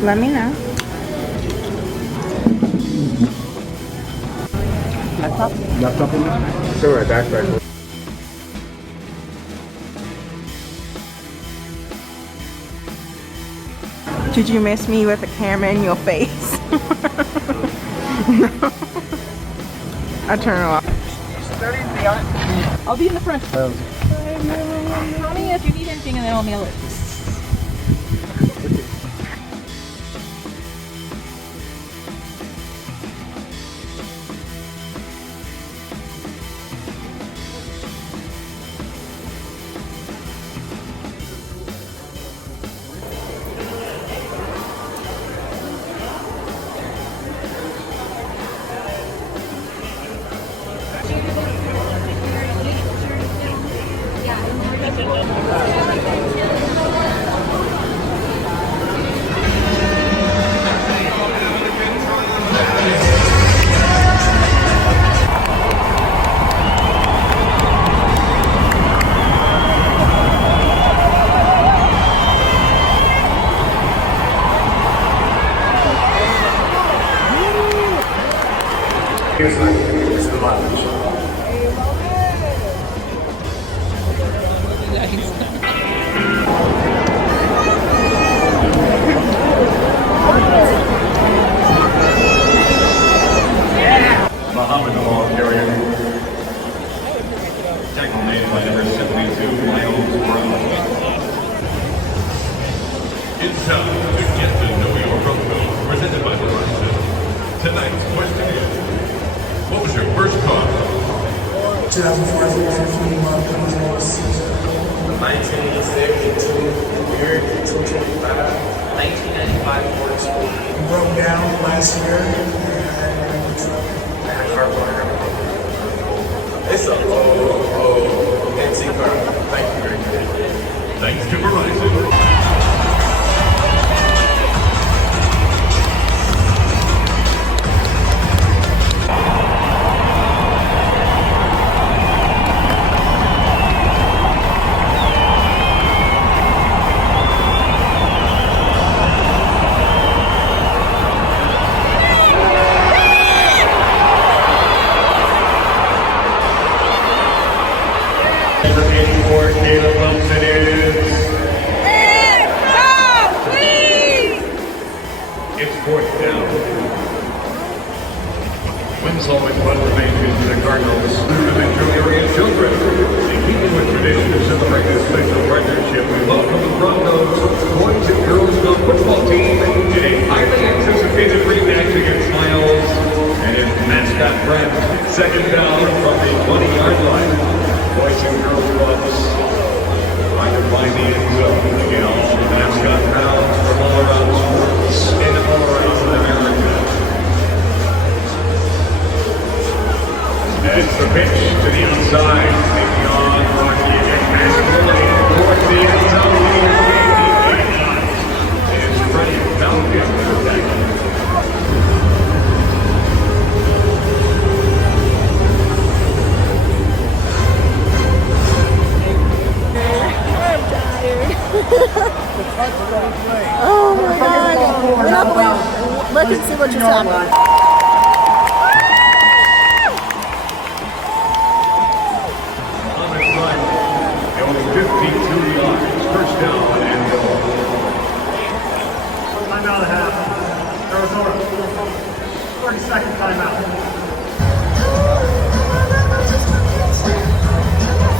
Let me know. Laptop in there? It's alright, backpack. Did you miss me with the camera in your face? No. I turn it off. I'll be in the front. Call me if you need anything and then I'll mail it. Here's the mileage. Muhammad Bulgarian. Tackle made by number 72, Miles Brown. It's time to get to know your Broncos, presented by Verizon. Tonight's question is, what was your first car? 2014 1986, 225, 1995 Ford Explorer. broke down last year. It's a antique car. Thank you very much. Thanks to Verizon. It's fourth down. Winslow with one remaining to the Cardinals. And Julian children. In keeping with tradition to celebrate this special partnership, we welcome the Broncos, boys and girls club football team, in a highly anticipated rematch against Miles and his mascot friend. Second down from the 20-yard line. Boys and girls clubs trying to find the end zone. Again, all the mascot crowds from all around sports and all around America. It's the pitch to the outside. Taking on Rocky and Masquerade towards the end zone. It's Freddie Falcon attacking. Oh my God. We're not going. Look and see what just happened. On his run, only 52 yards. First down and goal. Timeout and a half. Arizona. 30-second timeout.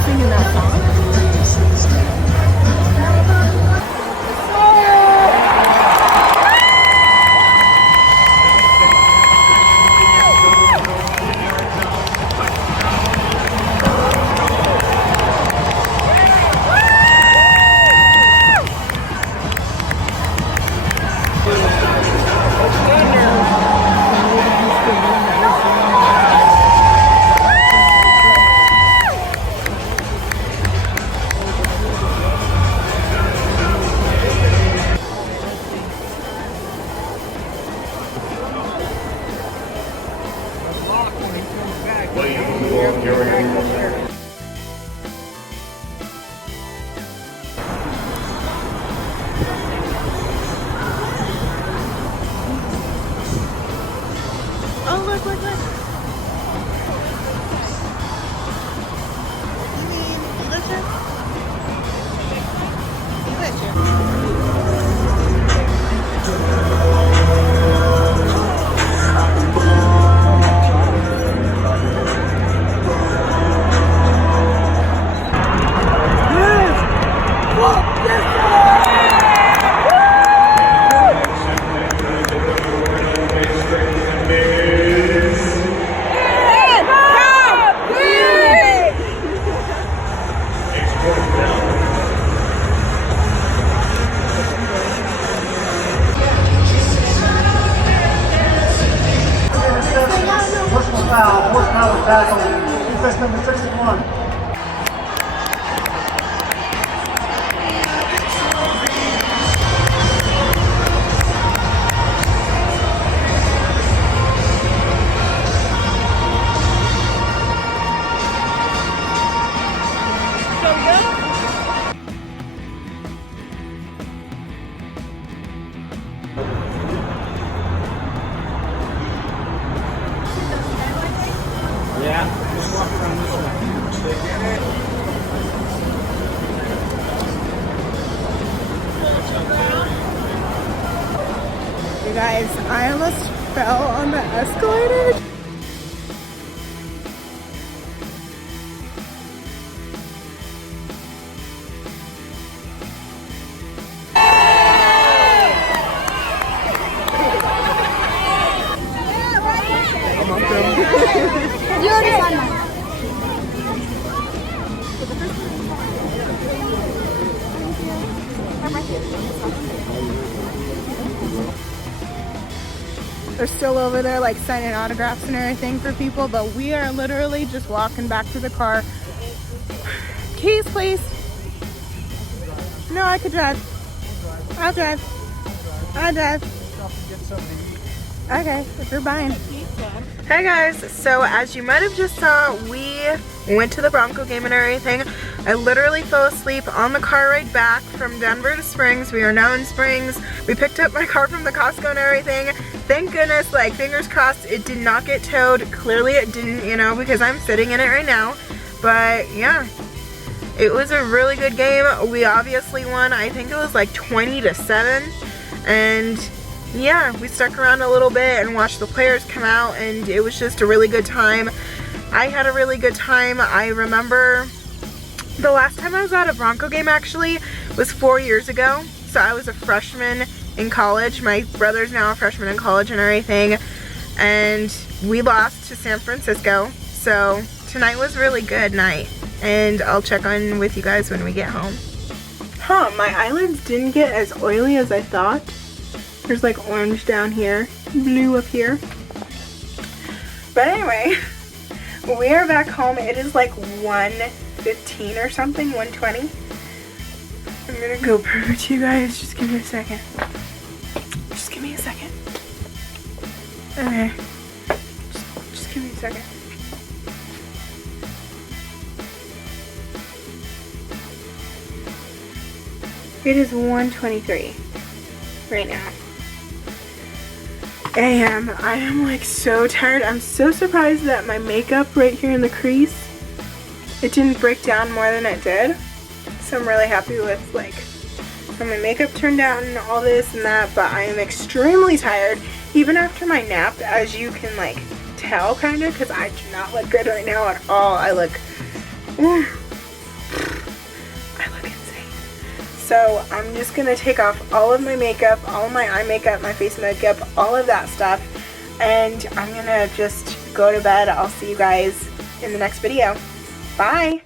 Singing that song. Oh, look, look, look. You mean delicious? Personal foul, horsepower tackle, defense number 61. You guys, I almost fell on the escalator. You already won mine. They're still over there like signing autographs and everything for people, but we are literally just walking back to the car. Keys, please. No, I could drive. I'll drive. I'll drive. Okay, if you're buying. Hey guys, so as you might have just saw, we went to the Bronco game and everything. I literally fell asleep on the car ride back from Denver to Springs. We are now in Springs. We picked up my car from the Costco and everything. Thank goodness, like fingers crossed, it did not get towed. Clearly it didn't, you know, because I'm sitting in it right now. But yeah, it was a really good game. We obviously won. I think it was like 20-7. And yeah, we stuck around a little bit and watched the players come out, and it was just a really good time. I had a really good time. I remember the last time I was at a Bronco game actually was 4 years ago. So I was a freshman in college. My brother's now a freshman in college and everything. And we lost to San Francisco. So tonight was a really good night. And I'll check on with you guys when we get home. Huh, my eyelids didn't get as oily as I thought. There's like orange down here, blue up here. But anyway, we are back home. It is like 1:15 or something, 1:20. I'm gonna go prove it to you guys. Just give me a second. Just give me a second. Okay. Just give me a second. It is 1:23 right now. AM. I am like so tired. I'm so surprised that my makeup right here in the crease, it didn't break down more than it did. So I'm really happy with like how my makeup turned out and all this and that, but I am extremely tired even after my nap, as you can like tell kind of, because I do not look good right now at all. I look insane. So I'm just gonna take off all of my makeup, all of my eye makeup, my face makeup, all of that stuff, and I'm gonna just go to bed. I'll see you guys in the next video. Bye!